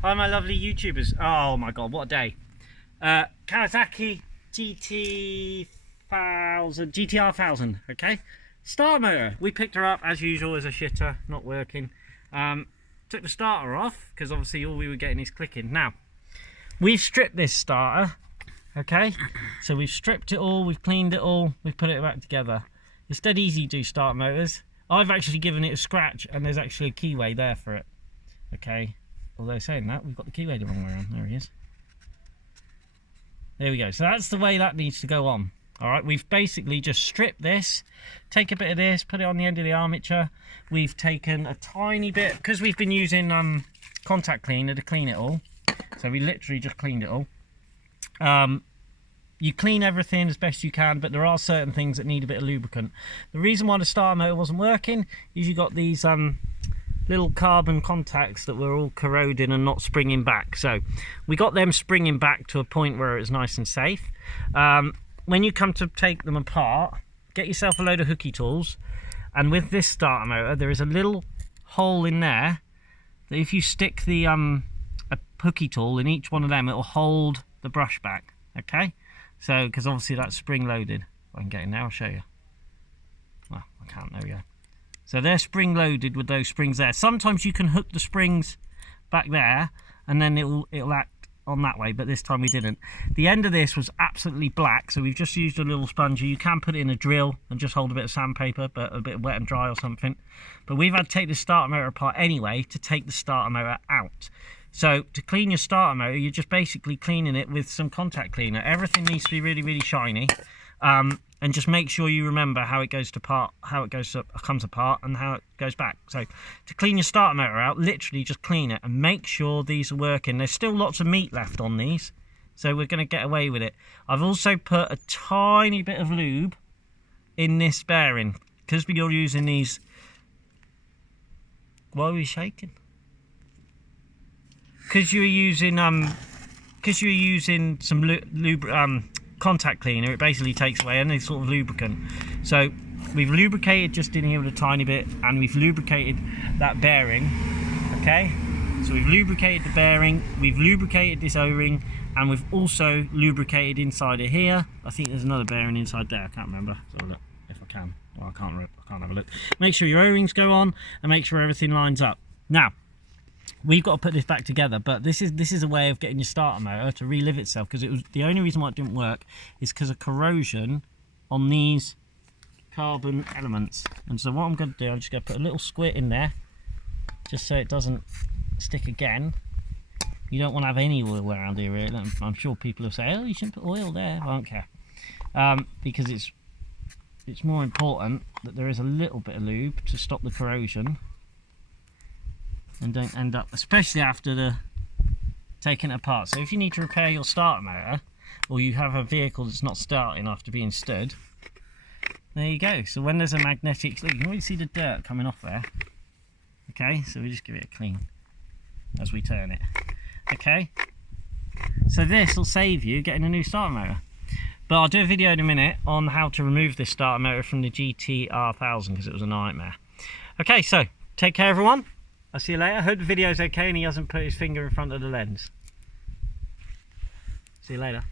Hi my lovely YouTubers. Oh my god, what a day. Kawasaki GTR 1000, okay? Starter motor. We picked her up as usual as a shitter, not working. Took the starter off because obviously all we were getting is clicking. Now, we've stripped this starter, okay? So we've stripped it all, we've cleaned it all, we've put it back together. It's dead easy to do starter motors. I've actually given it a scratch and there's actually a keyway there for it, okay? Although saying that, we've got the keyway the wrong way around. There he is. There we go. So that's the way that needs to go on. All right, we've basically just stripped this, take a bit of this, put it on the end of the armature. We've taken a tiny bit, because we've been using contact cleaner to clean it all. So we literally just cleaned it all. You clean everything as best you can, but there are certain things that need a bit of lubricant. The reason why the starter motor wasn't working is you got these little carbon contacts that were all corroding and not springing back. So we got them springing back to a point where it was nice and safe. When you come to take them apart, get yourself a load of hooky tools, and with this starter motor there is a little hole in there that if you stick the a hooky tool in each one of them, it will hold the brush back, okay? So because obviously that's spring loaded. If I can get in there, I'll show you. Well, I can't. There we go. So they're spring loaded with those springs there. Sometimes you can hook the springs back there and then it'll act on that way, but this time we didn't. The end of this was absolutely black, so we've just used a little sponge. You can put it in a drill and just hold a bit of sandpaper, but a bit of wet and dry or something. But we've had to take the starter motor apart anyway to take the starter motor out. So to clean your starter motor, you're just basically cleaning it with some contact cleaner. Everything needs to be really, really shiny. And just make sure you remember how it goes to part, how it comes apart and how it goes back. So to clean your starter motor out, literally just clean it and make sure these are working. There's still lots of meat left on these, so we're going to get away with it. I've also put a tiny bit of lube in this bearing because you're using these. Why are we shaking? Because you're using some lube. Contact cleaner, it basically takes away any sort of lubricant. So we've lubricated just in here with a tiny bit, and we've lubricated that bearing, okay? So we've lubricated the bearing, we've lubricated this O-ring, and we've also lubricated inside of here. I think there's another bearing inside there, I can't remember. So look, if I can. Well, I can't have a look. Make sure your O-rings go on and make sure everything lines up. Now, we've got to put this back together, but this is a way of getting your starter motor to relive itself, because it was the only reason why it didn't work is because of corrosion on these carbon elements. And so what I'm going to do, I'm just going to put a little squirt in there just so it doesn't stick again. You don't want to have any oil around here really. I'm sure people will say, oh, you shouldn't put oil there. I don't care, because it's more important that there is a little bit of lube to stop the corrosion and don't end up, especially after the taking it apart. So if you need to repair your starter motor, or you have a vehicle that's not starting after being stood, there you go. So when there's a magnetic, look, you can really see the dirt coming off there. Okay, so we just give it a clean as we turn it. Okay, so this will save you getting a new starter motor. But I'll do a video in a minute on how to remove this starter motor from the GTR 1000 because it was a nightmare. Okay, so take care everyone. I'll see you later. I hope the video's okay and he hasn't put his finger in front of the lens. See you later.